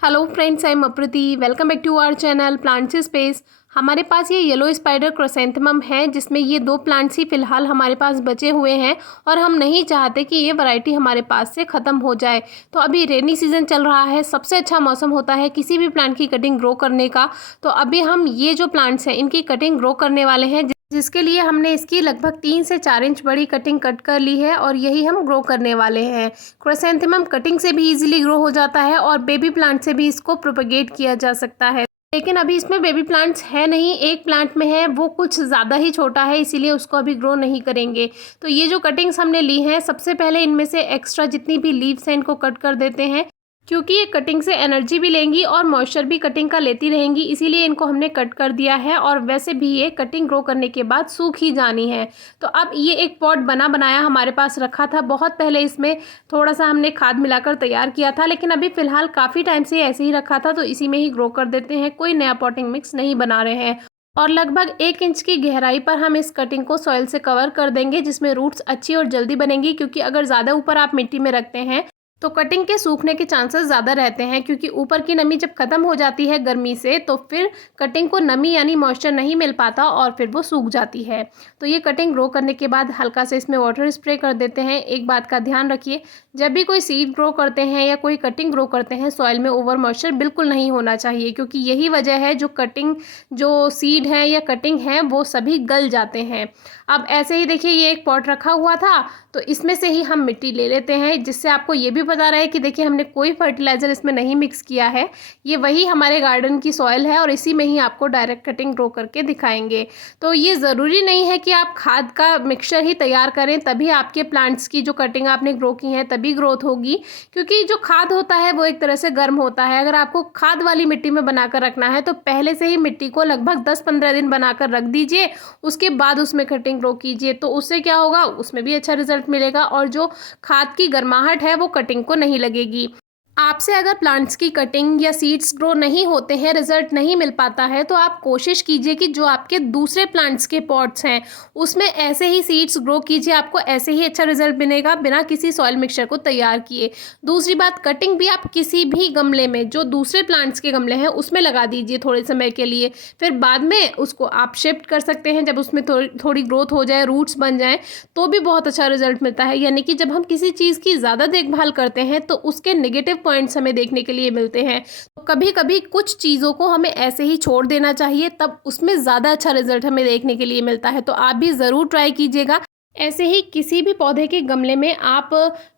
Hello friends, I am Aprati. Welcome back to our channel plants space. हमारे पास ये yellow spider chrysanthemum है, जिसमें ये 2 प्लांट्स ही फिलहाल हमारे पास बचे हुए हैं और हम नहीं चाहते कि ये वैरायटी हमारे पास से ख़त्म हो जाए। तो अभी रेनी सीज़न चल रहा है, सबसे अच्छा मौसम होता है किसी भी प्लांट की कटिंग ग्रो करने का। तो अभी हम ये जो प्लांट्स हैं इनकी कटिंग ग्रो करने वाले हैं, जिसके लिए हमने इसकी लगभग 3 से 4 इंच बड़ी कटिंग कट कर ली है और यही हम ग्रो करने वाले हैं। क्राइसेंथेमम कटिंग से भी इजीली ग्रो हो जाता है और बेबी प्लांट से भी इसको प्रोपेगेट किया जा सकता है। लेकिन अभी इसमें बेबी प्लांट्स है नहीं, एक प्लांट में है, वो कुछ ज़्यादा ही छोटा है, इसीलिए उसको अभी ग्रो नहीं करेंगे। तो ये जो कटिंग्स हमने ली हैं, सबसे पहले इनमें से एक्स्ट्रा जितनी भी लीव्स हैं इनको कट कर देते हैं, क्योंकि ये कटिंग से एनर्जी भी लेंगी और मॉइस्चर भी कटिंग का लेती रहेंगी, इसीलिए इनको हमने कट कर दिया है। और वैसे भी ये कटिंग ग्रो करने के बाद सूख ही जानी है। तो अब ये एक पॉट बना बनाया हमारे पास रखा था, बहुत पहले इसमें थोड़ा सा हमने खाद मिलाकर तैयार किया था, लेकिन अभी फ़िलहाल काफ़ी टाइम से ऐसे ही रखा था, तो इसी में ही ग्रो कर देते हैं। कोई नया पॉटिंग मिक्स नहीं बना रहे हैं। और लगभग 1 इंच की गहराई पर हम इस कटिंग को सॉइल से कवर कर देंगे, जिसमें रूट्स अच्छी और जल्दी बनेंगी, क्योंकि अगर ज़्यादा ऊपर आप मिट्टी में रखते हैं तो कटिंग के सूखने के चांसेस ज़्यादा रहते हैं, क्योंकि ऊपर की नमी जब ख़त्म हो जाती है गर्मी से तो फिर कटिंग को नमी यानी मॉइस्चर नहीं मिल पाता और फिर वो सूख जाती है। तो ये कटिंग ग्रो करने के बाद हल्का से इसमें वाटर स्प्रे कर देते हैं। एक बात का ध्यान रखिए, जब भी कोई सीड ग्रो करते हैं या कोई कटिंग ग्रो करते हैं, सॉइल में ओवर मॉइस्चर बिल्कुल नहीं होना चाहिए, क्योंकि यही वजह है जो सीड है या कटिंग है वो सभी गल जाते हैं। अब ऐसे ही देखिए, ये एक पॉट रखा हुआ था, तो इसमें से ही हम मिट्टी ले लेते हैं, जिससे आपको ये भी पता रहे कि देखिए हमने कोई फर्टिलाइज़र इसमें नहीं मिक्स किया है। ये वही हमारे गार्डन की सॉइल है और इसी में ही आपको डायरेक्ट कटिंग ग्रो करके दिखाएंगे। तो ये ज़रूरी नहीं है कि आप खाद का मिक्सचर ही तैयार करें तभी आपके प्लांट्स की जो कटिंग आपने ग्रो की है तभी ग्रोथ होगी, क्योंकि जो खाद होता है वो एक तरह से गर्म होता है। अगर आपको खाद वाली मिट्टी में बनाकर रखना है तो पहले से ही मिट्टी को लगभग 10-15 दिन बनाकर रख दीजिए, उसके बाद उसमें कटिंग ग्रो कीजिए। तो उससे क्या होगा, उसमें भी अच्छा रिजल्ट मिलेगा और जो खाद की गर्माहट है वो कटिंग को नहीं लगेगी। आपसे अगर प्लांट्स की कटिंग या सीड्स ग्रो नहीं होते हैं, रिजल्ट नहीं मिल पाता है, तो आप कोशिश कीजिए कि जो आपके दूसरे प्लांट्स के पॉट्स हैं उसमें ऐसे ही सीड्स ग्रो कीजिए, आपको ऐसे ही अच्छा रिजल्ट मिलेगा बिना किसी सॉइल मिक्सचर को तैयार किए। दूसरी बात, कटिंग भी आप किसी भी गमले में, जो दूसरे प्लांट्स के गमले हैं उसमें लगा दीजिए थोड़े समय के लिए, फिर बाद में उसको आप शिफ्ट कर सकते हैं जब उसमें थोड़ी ग्रोथ हो जाए, रूट्स बन जाए, तो भी बहुत अच्छा रिजल्ट मिलता है। यानी कि जब हम किसी चीज़ की ज़्यादा देखभाल करते हैं तो उसके नेगेटिव पॉइंट्स हमें देखने के लिए मिलते हैं। तो कभी कभी कुछ चीज़ों को हमें ऐसे ही छोड़ देना चाहिए, तब उसमें ज़्यादा अच्छा रिजल्ट हमें देखने के लिए मिलता है। तो आप भी ज़रूर ट्राई कीजिएगा। ऐसे ही किसी भी पौधे के गमले में आप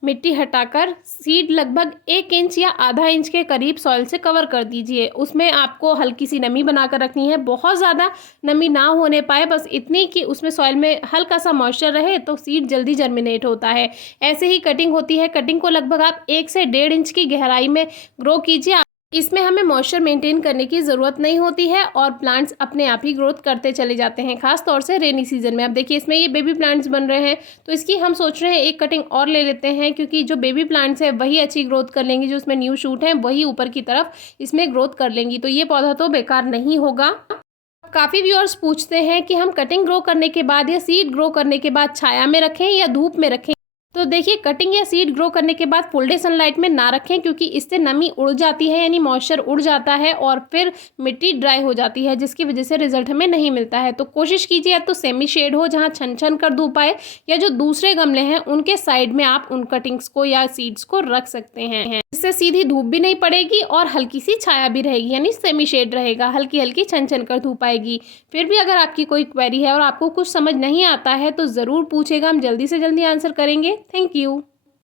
मिट्टी हटाकर सीड लगभग 1 इंच या आधा इंच के करीब सॉइल से कवर कर दीजिए। उसमें आपको हल्की सी नमी बनाकर रखनी है, बहुत ज़्यादा नमी ना होने पाए, बस इतनी कि उसमें सॉइल में हल्का सा मॉइस्चर रहे, तो सीड जल्दी जर्मिनेट होता है। ऐसे ही कटिंग होती है। कटिंग को लगभग आप 1 से 1.5 इंच की गहराई में ग्रो कीजिए। इसमें हमें मॉइस्चर मेंटेन करने की ज़रूरत नहीं होती है और प्लांट्स अपने आप ही ग्रोथ करते चले जाते हैं, खास तौर से रेनी सीजन में। अब देखिए, इसमें ये बेबी प्लांट्स बन रहे हैं, तो इसकी हम सोच रहे हैं एक कटिंग और ले लेते हैं, क्योंकि जो बेबी प्लांट्स है वही अच्छी ग्रोथ कर लेंगी, जो उसमें न्यू शूट हैं वही ऊपर की तरफ इसमें ग्रोथ कर लेंगी। तो ये पौधा तो बेकार नहीं होगा। काफ़ी व्यूअर्स पूछते हैं कि हम कटिंग ग्रो करने के बाद या सीड ग्रो करने के बाद छाया में रखें या धूप में रखें। तो देखिए, कटिंग या सीड ग्रो करने के बाद फुल डे सनलाइट में ना रखें, क्योंकि इससे नमी उड़ जाती है, यानी मॉइस्चर उड़ जाता है और फिर मिट्टी ड्राई हो जाती है, जिसकी वजह से रिजल्ट हमें नहीं मिलता है। तो कोशिश कीजिए या तो सेमी शेड हो जहाँ छन छन कर धूप आए, या जो दूसरे गमले हैं उनके साइड में आप उन कटिंग्स को या सीड्स को रख सकते हैं। इससे सीधी धूप भी नहीं पड़ेगी और हल्की सी छाया भी रहेगी, यानी सेमी शेड रहेगा, हल्की हल्की छन छन कर धूप आएगी। फिर भी अगर आपकी कोई क्वेरी है और आपको कुछ समझ नहीं आता है तो ज़रूर पूछेगा, हम जल्दी से जल्दी आंसर करेंगे। Thank you.